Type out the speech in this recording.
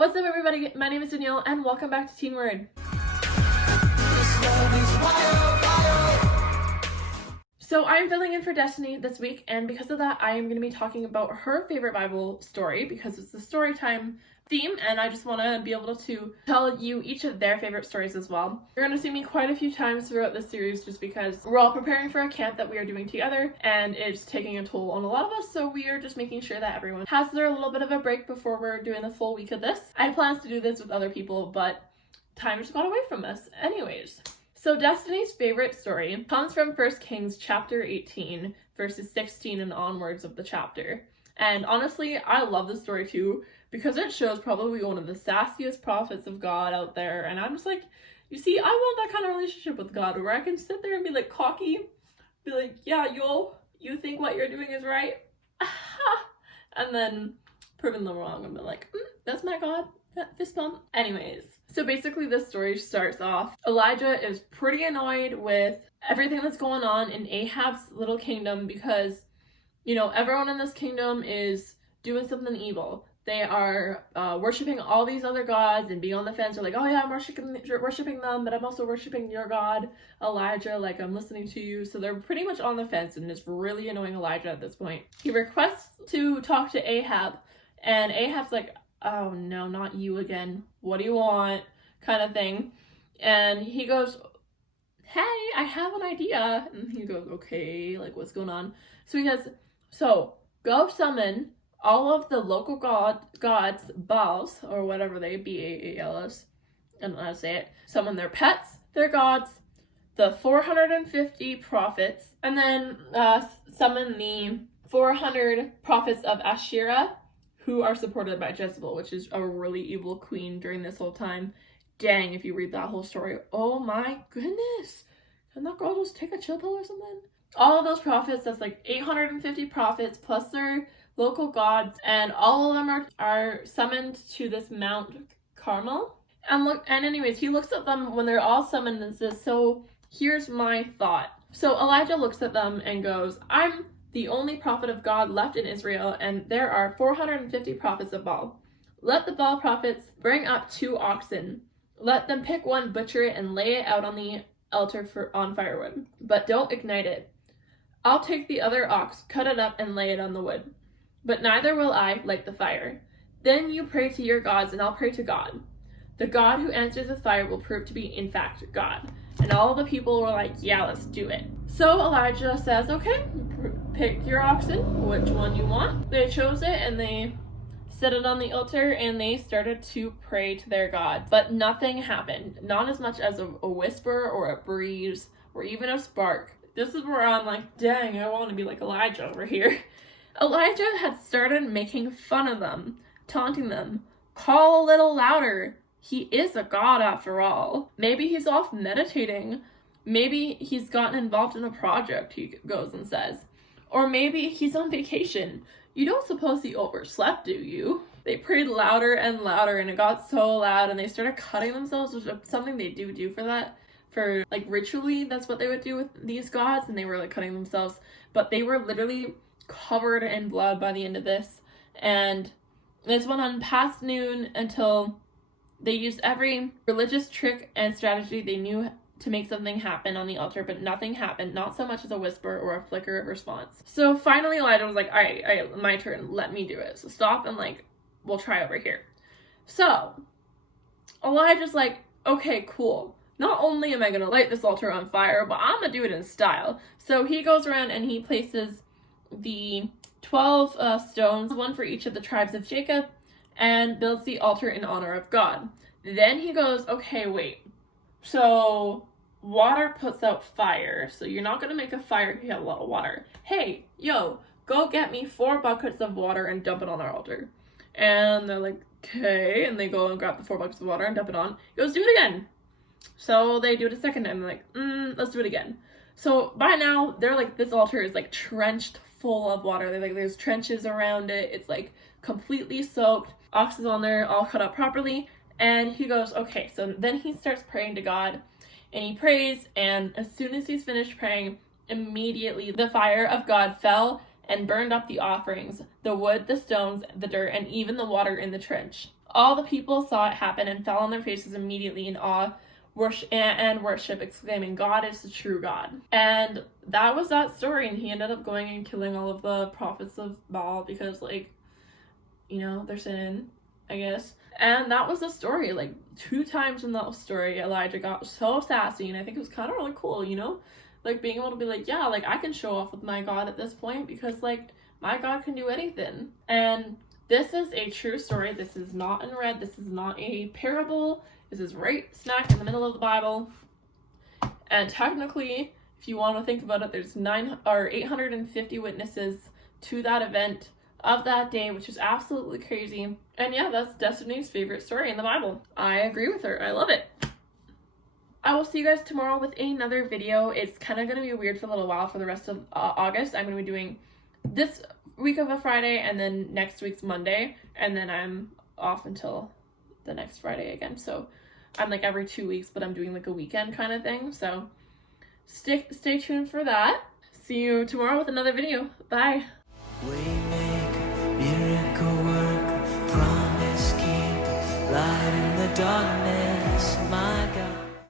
What's up, everybody? My name is Danielle, and welcome back to Teen Word. So I'm filling in for Destiny this week, and because of that, I am going to be talking about her favorite Bible story because it's the Storytime theme, and I just want to be able to tell you each of their favorite stories as well. You're going to see me quite a few times throughout this series just because we're all preparing for a camp that we are doing together, and it's taking a toll on a lot of us, so we are just making sure that everyone has their little bit of a break before we're doing the full week of this. I had plans to do this with other people, but time just got away from us. Anyways. So Destiny's favorite story comes from 1 Kings chapter 18, verses 16 and onwards of the chapter. And honestly, I love this story too, because it shows probably one of the sassiest prophets of God out there. And I'm just like, you see, I want that kind of relationship with God where I can sit there and be like cocky, be like, yeah, you think what you're doing is right? And then proving them wrong and be like, that's my God. Fist bump. Anyways, so basically this story starts off, Elijah is pretty annoyed with everything that's going on in Ahab's little kingdom because, you know, everyone in this kingdom is doing something evil. They are worshiping all these other gods and being on the fence. They're like, oh yeah, I'm worshiping them, but I'm also worshiping your God, Elijah, like I'm listening to you. So they're pretty much on the fence, and it's really annoying Elijah at this point. He requests to talk to Ahab, and Ahab's like, oh no, not you again. What do you want? Kind of thing. And he goes, hey, I have an idea. And he goes, okay, like what's going on? So he goes, so go summon all of the local gods, Baals, or whatever they, B-A-A-L-S, I don't know how to say it. Summon their pets, their gods, the 450 prophets, and then summon the 400 prophets of Asherah, who are supported by Jezebel, which is a really evil queen during this whole time. Dang, if you read that whole story, oh my goodness. Can that girl just take a chill pill or something? All of those prophets, that's like 850 prophets, plus their local gods, and all of them are summoned to this Mount Carmel. And anyways, he looks at them when they're all summoned and says, so here's my thought. So Elijah looks at them and goes, I'm the only prophet of God left in Israel, and there are 450 prophets of Baal. Let the Baal prophets bring up 2 oxen. Let them pick one, butcher it, and lay it out on the altar on firewood. But don't ignite it. I'll take the other ox, cut it up, and lay it on the wood. But neither will I light the fire. Then you pray to your gods, and I'll pray to God. The God who answers with fire will prove to be, in fact, God. And all the people were like, yeah, let's do it. So Elijah says, okay, pick your oxen, which one you want. They chose it, and they set it on the altar, and they started to pray to their God. But nothing happened. Not as much as a whisper or a breeze or even a spark. This is where I'm like, dang, I want to be like Elijah over here. Elijah had started making fun of them, taunting them. Call a little louder. He is a god after all. Maybe he's off meditating. Maybe he's gotten involved in a project, he goes and says. Or maybe he's on vacation. You don't suppose he overslept, do you? They prayed louder and louder, and it got so loud, and they started cutting themselves, which is something they do for that. For, like, ritually, that's what they would do with these gods, and they were, like, cutting themselves. But they were literally covered in blood by the end of this. And this went on past noon until they used every religious trick and strategy they knew to make something happen on the altar, but nothing happened, not so much as a whisper or a flicker of response. So finally Elijah was like, all right, my turn, let me do it. So stop and like, we'll try over here. So Elijah's like, okay, cool. Not only am I gonna light this altar on fire, but I'm gonna do it in style. So he goes around and he places the 12 stones, one for each of the tribes of Jacob, and builds the altar in honor of God. Then he goes, okay, wait. So water puts out fire, so you're not going to make a fire if you have a lot of water. Hey, yo, go get me 4 buckets of water and dump it on our altar. And they're like, okay, and they go and grab the 4 buckets of water and dump it on. He goes, do it again. So they do it a second time, they're like, let's do it again. So by now, they're like, this altar is like trenched full of water. They're like, there's trenches around it. It's like completely soaked. Ox is on there, all cut up properly. And he goes, okay, so then he starts praying to God, and he prays, and as soon as he's finished praying, immediately the fire of God fell and burned up the offerings, the wood, the stones, the dirt, and even the water in the trench. All the people saw it happen and fell on their faces immediately in awe and worship, exclaiming, "God is the true God." And that was that story, and he ended up going and killing all of the prophets of Baal because, like, you know, they're sinning, I guess. And that was the story. Like, 2 times in that story, Elijah got so sassy, and I think it was kind of really cool, you know? Like, being able to be like, yeah, like, I can show off with my God at this point because, like, my God can do anything. And this is a true story. This is not in red. This is not a parable. This is right smack in the middle of the Bible. And technically, if you want to think about it, there's 850 witnesses to that event of that day, which is absolutely crazy. And yeah, that's Destiny's favorite story in the Bible. I agree with her. I love it. I will see you guys tomorrow with another video. It's kind of going to be weird for a little while for the rest of August. I'm going to be doing this week of a Friday and then next week's Monday, and then I'm off until the next Friday again. So I'm like every 2 weeks, but I'm doing like a weekend kind of thing. So stay tuned for that. See you tomorrow with another video. Bye.